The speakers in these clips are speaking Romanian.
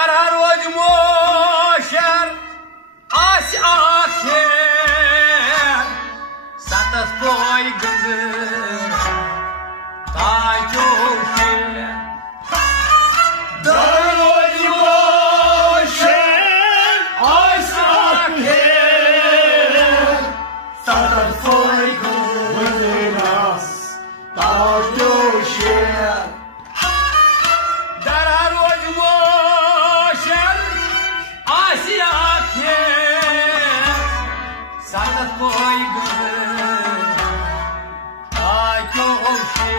Dararoj moșer, azi acher, s-a spoi gândând, tai cioșe. Dararoj moșer, azi acher, s-a spoi gândând, tai cioșe. Dararoj moșer, azi acher, s-a spoi gândând, tai cioșe.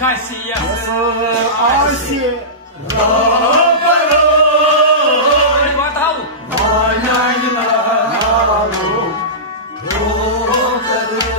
Кассия, Асия, Роборой, Ватал, Ваня-Лару, Рокорой.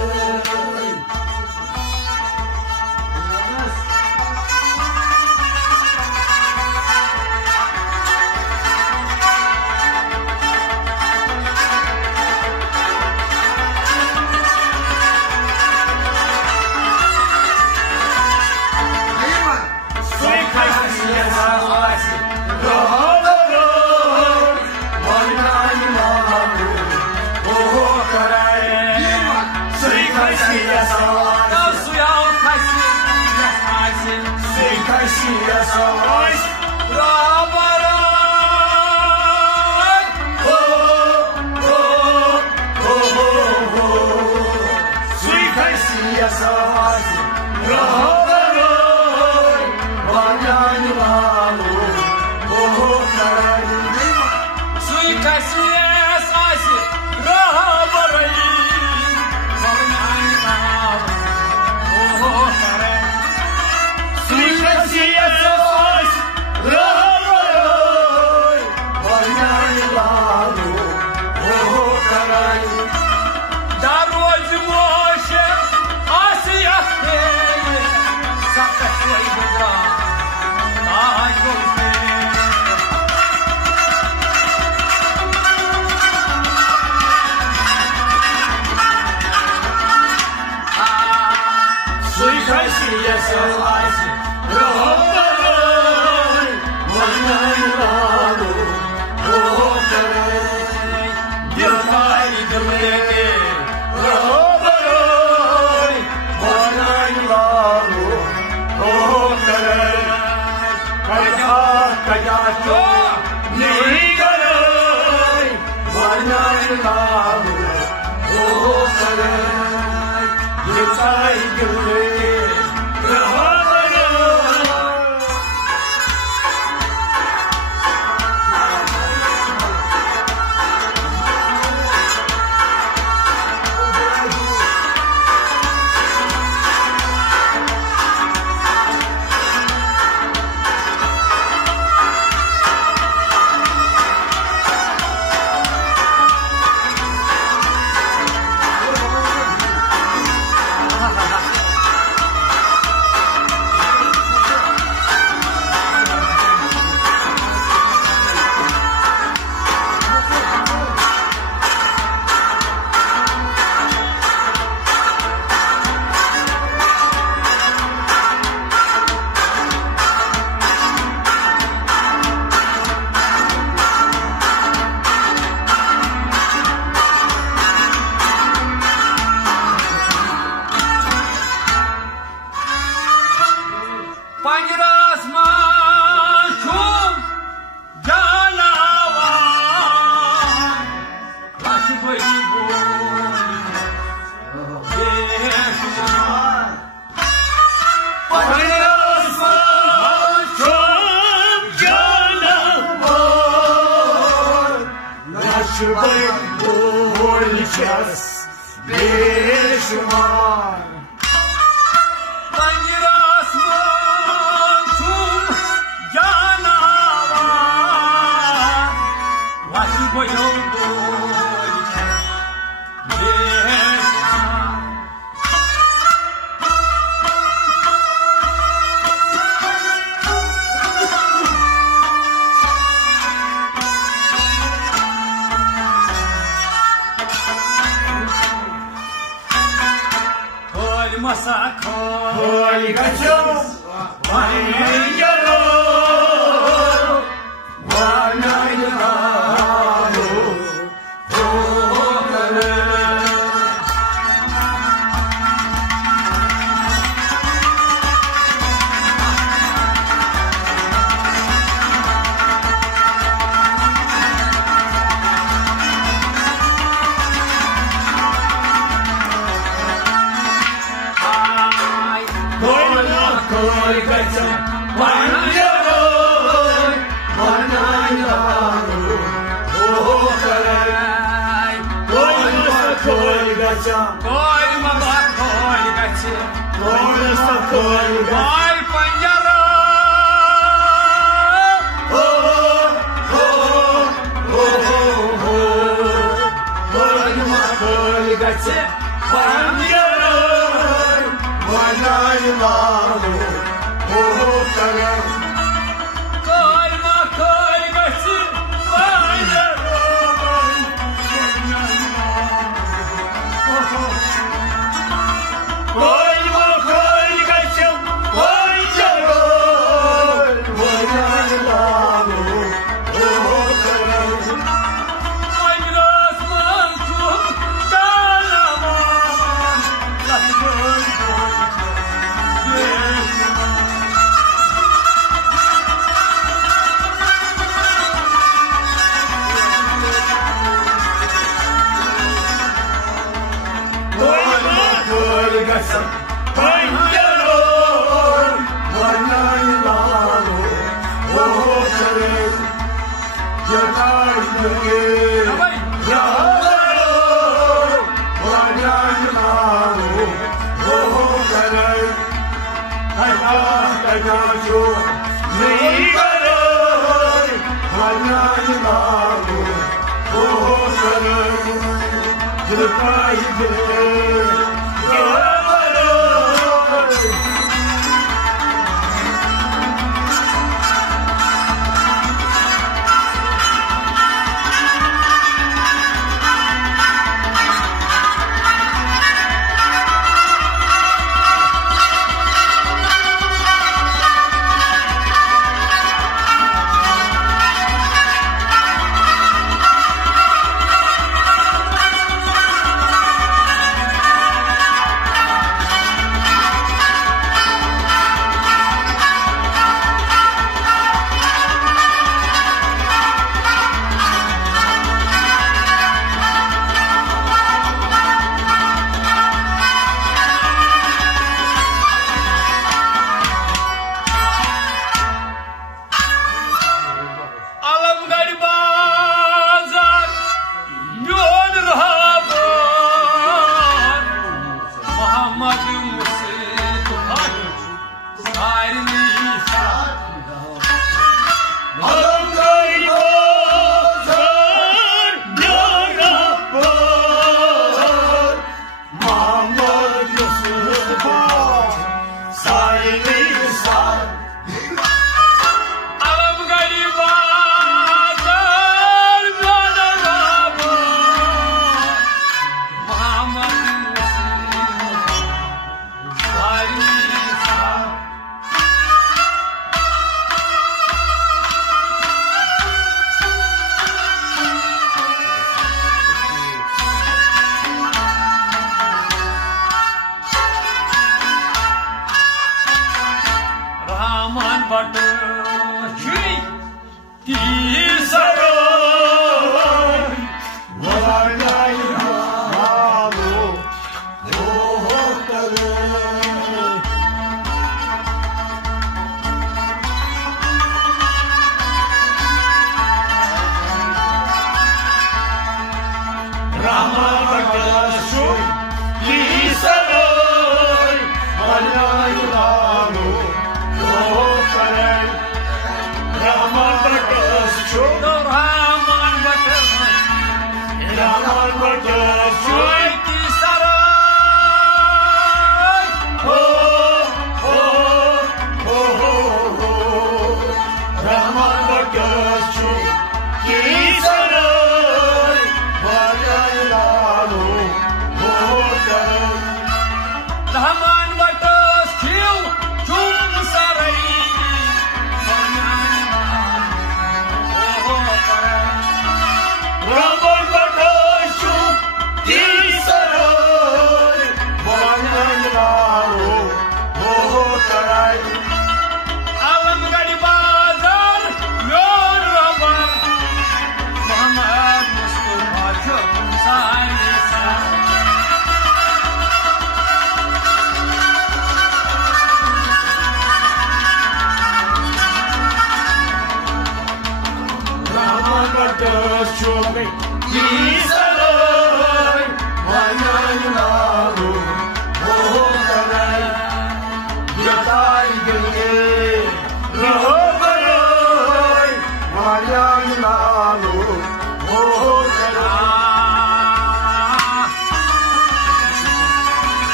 Rahman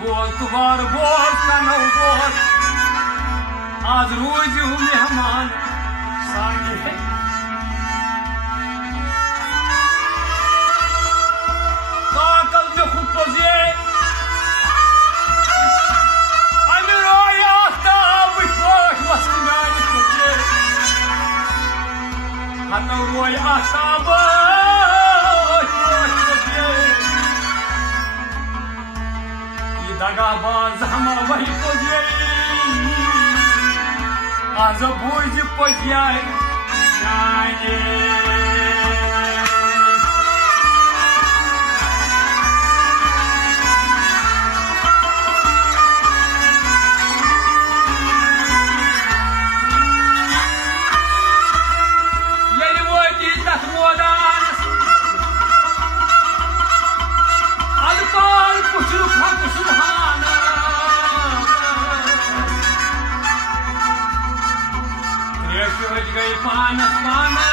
बोल तुवार बोल कनो बोल आज रूजू मेहमान सागे ताकल में खुद पोजे अमीरोय आफ्ताब कोश वस्तियान पोजे हतौरोय आफ्ताब दगाबाज हम वही पोजे आज बोझ पोजियाय जाने ये वो जी तस्मोदान अलपाल पुछलु खत सुभाना त्रेश हज गई पानस पाना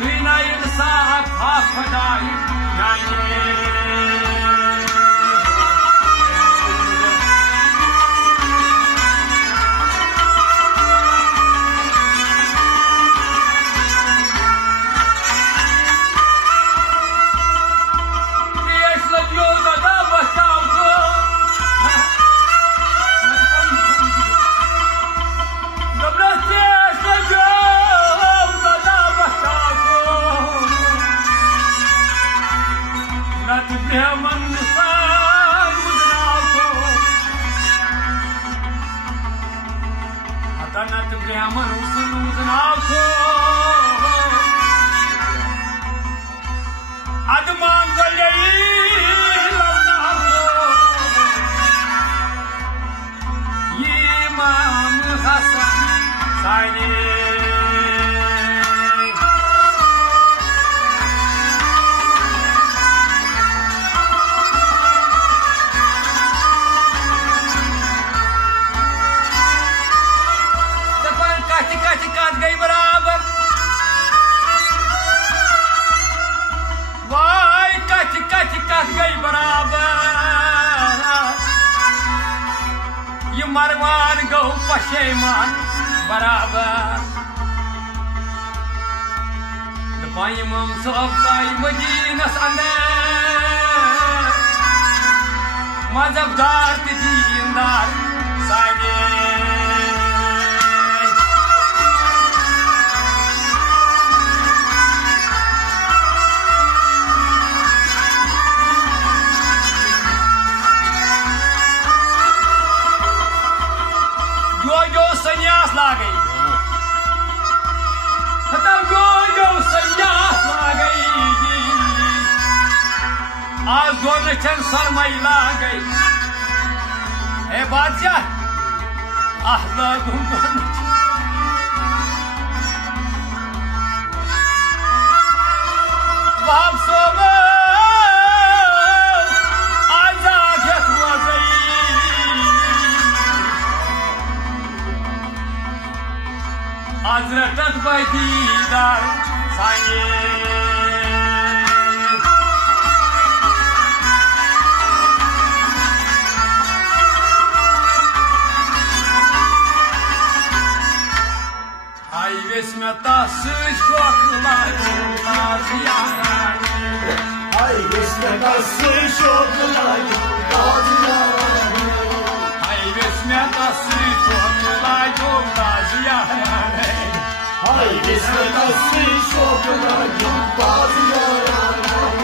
फिना इंसाफ हाफदाई जाने मरवान गौ पशेमान बराबर पाइमम सब साई मदीनस अंदर मजहबदार दीनदार सागे जो संन्यास ला गई जो संन्यास ला गई आज दोनों चंद सरमाई ला गई ए बादशाह बाप सोब आजाद आज रटत दीदार साये आई वेसमे तस शोक आई वेसमे तस शोक आई वेसमे तस शोक Ay, bismillahsi şoklayım bazı yaralar.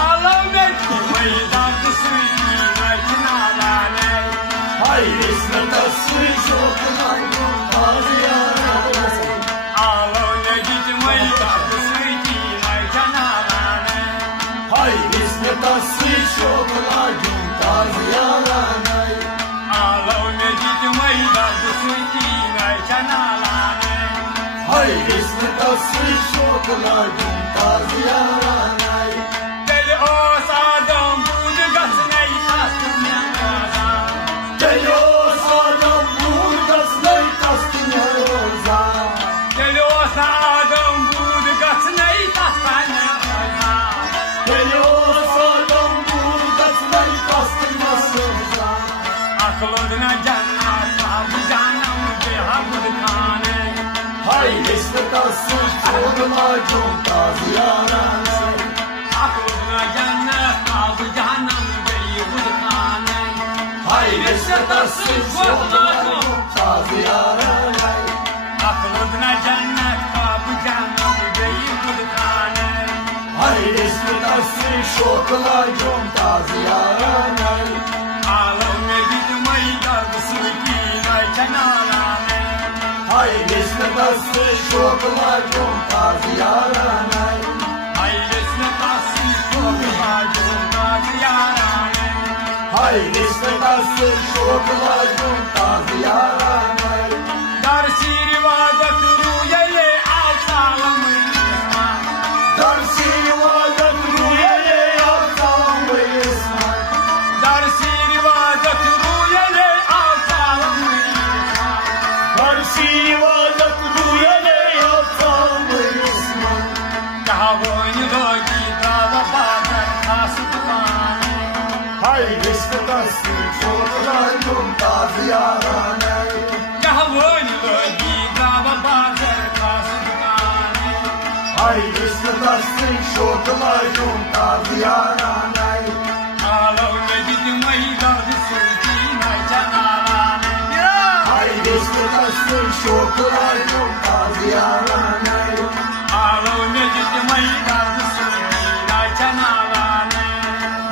Ağlamdaki meydan kısmıyla kinalane. Ay, bismillahsi şoklayım bazı yaralar. Ağlamdaki meydan kısmıyla kinalane. Ay, bismillahsi şoklayım bazı yaralar. Ağlamdaki meydan kısmıyla kinalane. Ay, bismillahsi şoklayım bazı yaralar. Deli os adam budu gasney tasdım yangaza. Deli os adam budu gasney tasdım yangaza. Deli os adam budu gasney tasdım yangaza. Deli os adam budu Şokla junta ziyaranay Aklına cennet kaldı cehennem beyi budkanay Hayırlısı tasın şokla junta ziyaranay Aklına cennet kaldı cehennem beyi budkanay Hayırlısı tasın şokla junta ziyaranay Ağlam ne gitmeyi dardı sürgünay kenarane Hayırlısı tasın şokla junta ziyaranay Hayırlısı tasın şokla junta ziyaranay Hayırlısı tasın şokla junta ziyaranay Darsi rivadet rüyeye alçalımı isman Darsi vadet rüyeye alçalım ve isman Darsi rivadet rüyeye alçalımı isman Darsi vadet rüyeye alçalım ve isman Kahvoni logi dava bazar kasıtmane Hayırlısı tasın şokla junta ziyaranay Kahvoni logi dava bazar kasıtmane Hayırlısı tasın şokla junta ziyaranay Ağlam ne gitmeyi dardı sürgünay kenarane Hayırlısı tasın şokla junta ziyaranay Ağlam ne gitmeyi dardı sürgünay kenarane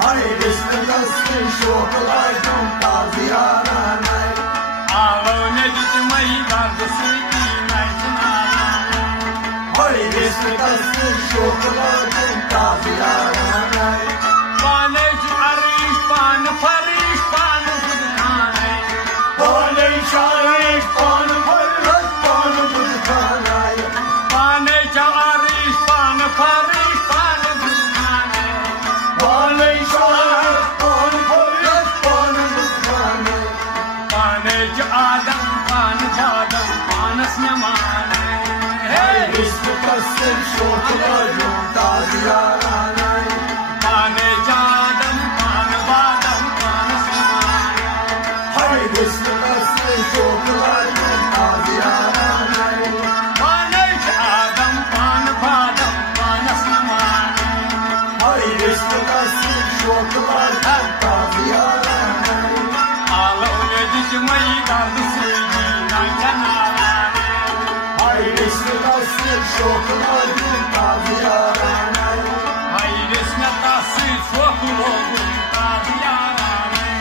Hayırlısı tasın şokla junta ziyaranay Ağlam ne gitmeyi dardı sürgünay kenarane Hayırlısı tasın şokla junta ziyaranay Panej arish pan farish pan budkhane Bale şahit pan farrat pan budkanay Panej arish pan farish pan budkhane Bale şahit pan farrat pan budkanay Panej adam pan jadam panas namane Hayırlısı tasın şokla junta ziyaranay Panej adam pan badam panas namane Hayırlısı tasın şokla junta ziyaranay Panej adam pan badam panas namane Hayırlısı tasın şokla junta ziyaranay Ağlam ne gitmeyi dardı sürgünay kenarane Hayırlısı tasın şokla junta ziyaranay Hayırlısı tasın şokla junta ziyaranay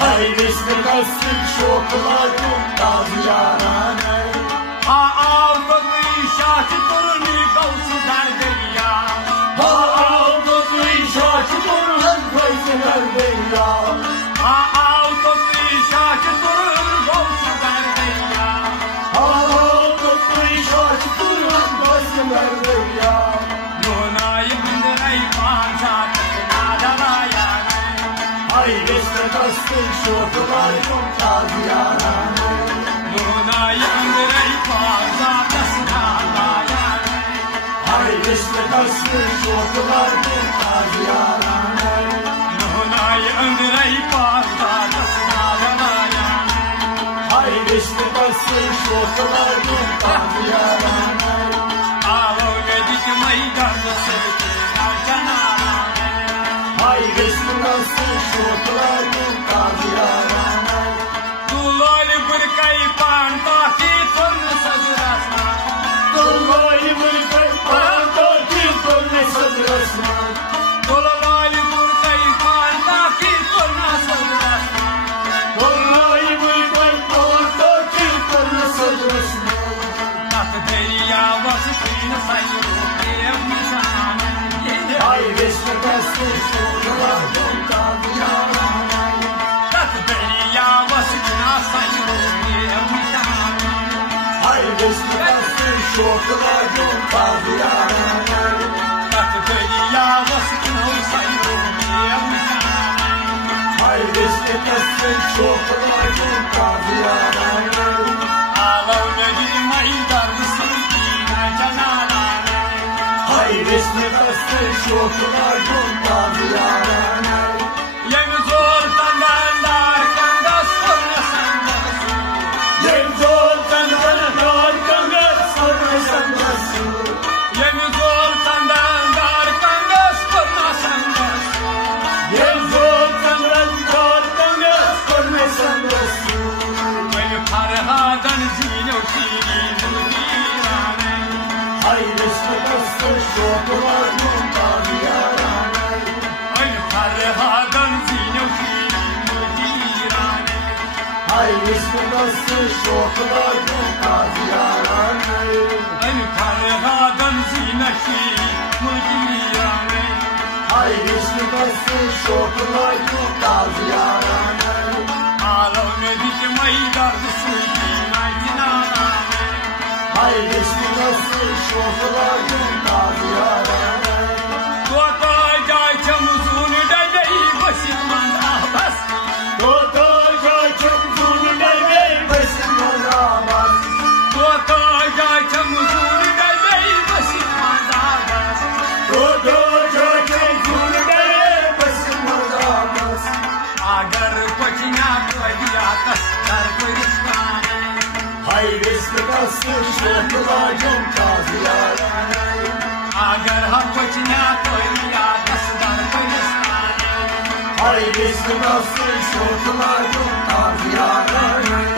Hayırlısı tasın şokla junta ziyaranay Ha aldı şahı turni gavsu derdeyya Ha aldı şahı durun gözler beyya Ha aldı şahı turni gavsu derdeyya Ha aldı şahı durun gözler beyya Nunayı bindirey pancat nadaraya Hayırlısı tasın şokla junta ziyaranay Nunayı bindirey pancat nadaraya Hayırlısı tasın şokla junta ziyaranay Nunayı bindirey pancat nadaraya Hayırlısı tasın şokla junta ziyaranay Ağlam ne gitmeyi dardı sürgünay kenarane Hayırlısı tasın şokla junta ziyaranay Duloli burkay pan taki turn sadrasna Dolmayı mülkay panta kilton ne sadrasman Duloli burkay pan taki turn sadrasna Dolmayı mülkay panta kilton ne sadrasman Tak deriya vasıkın sayru ev nişane Hayırlısı tasın şokla junta ziyaranay Tak deriya vasıkın sayru ev nişane Hayırlısı tasın şokla junta ziyaranay Tak deriya vasıkın sayru ev nişane Hayırlısı tasın şokla junta ziyaranay Ağlam ne gitmeyi dardı sürgünay kenarane Hayırlısı tasın şokla junta ziyaranay Yemi zor tandan darkan da sonra sen de Yem zor tanrı arkanda sarı sen şoklar mumtaz yaranay. Ay Ferhadan Zinevşin'in dirane. Hay İsmetası şoklar mumtaz yaranay. Ay Ferhadan Zinevşin'in dirane. Hay İsmetası şoklar mumtaz yaranay. Ağlavne dik maydardı suyun aytinane. Hay İsmetası şoklar mumtaz yaranay. Tuata cayçamuzun deveyi başımdan ahbas. Tuata cayçamuzun deveyi başımdan ahbas. Tuata cayçamuzun deveyi başımdan ahbas. Tuata cayçamuzun deveyi başımdan ahbas. Agar koçina koydiya kastar koyistane. Hay İsmetası şoklar mumtaz yaranay. Agar ham koçina koydiya kastar koyistane. Hay İsmetası şoklar mumtaz yaranay.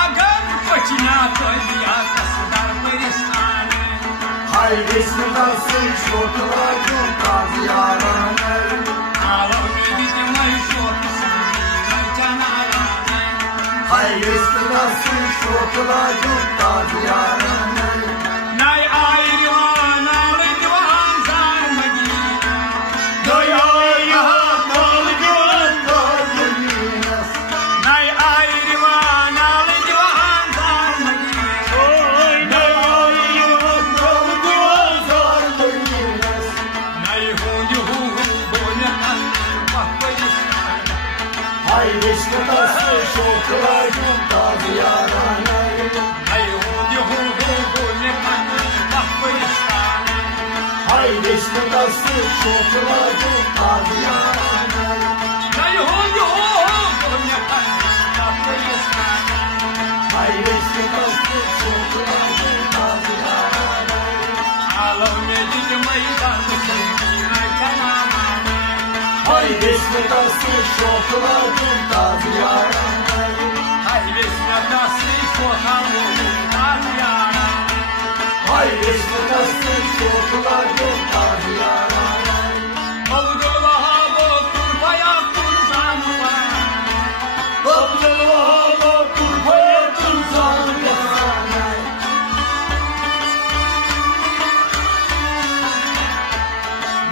Agar koçina koydiya kastar koyistane. Hay İsmetası şoklar mumtaz yaranay. Ağlavne dik mayşokusun aytanalane. Hay İsmetası şoklar mumtaz yaranay. Nay ayrıvan alıcıvan zarmadi. Day ayhan algıvan dağılmaz. Nay ayrıvan alıcıvan zarmadi. Day ayhan algıvan dağılmaz. Nay huyu boyna kanır bakbayışlar. Hay İsmetası şoklar mumtaz yaranay. Nay huyu boyna kanır bakbayışlar. Hay İsmetası şoklar mumtaz yaranay. Nay huyu boyna kanır bakbayışlar. Hay İsmetası şoklar mumtaz yaranay. Ağlavne dik maydan suyun aytanalane. Hay İsmetası şoklar mumtaz yaranay. Hay vesnatası şokalın tazyara. Hay İsmetası şoklar mumtaz yaranay. Abdül Vahab kurpaya kurzanı var. Abdülvahap'a kurpaya turzan yaranay.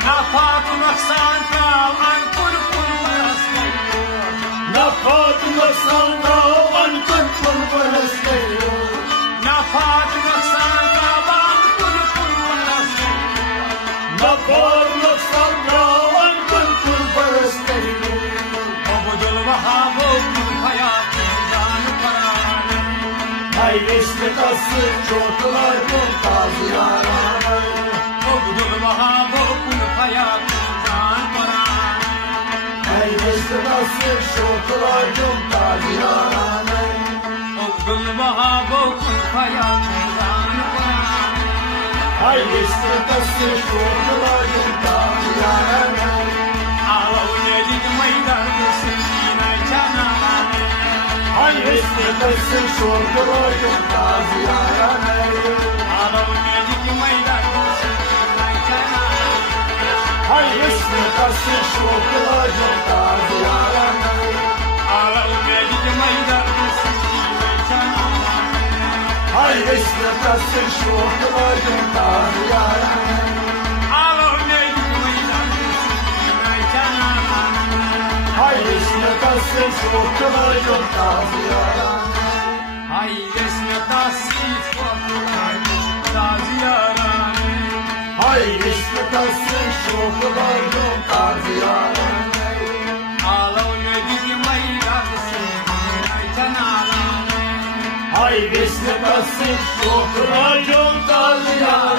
Napak naksan kal an kurpun paraslayıyor. Nakat nasanda ankın kurparastayıyor. Napak naksan kal an kurpun paraslayıyor. Nakat nasanda ankın kurparastayıyor. Abdül Vahab kurpaya kurzanı var. Hay İsmetası şoklar mumtaz yaranay. Abdül Vahab kurpaya kurzanı var. Hay İsmetası şoklar mumtaz yaranay. Abdül Vahab kurpaya kurzanı var. Hay İsmetası şoklar mumtaz yaranay. Ağlavne dik maydardı suyun aytanalane. Hay İsmetası şoklar mumtaz yaranay. Ağlavne dik maydardı suyun aytanalane. Hay İsmetası şoklar mumtaz yaranay. Ağlavne dik maydardı suyun aytanalane. Hay İsmetası şoklar mumtaz yaranay. Ağlavne dik maydardı suyun aytanalane. Hay İsmetası şoklar mumtaz yaranay. Hay vesnatası şoklar tazyarane. Hay İsmetası şoklar mumtaz yaranay. Ağlavne dik maydardı suyun aytanalane. Hay İsmetası şoklar mumtaz yaranay.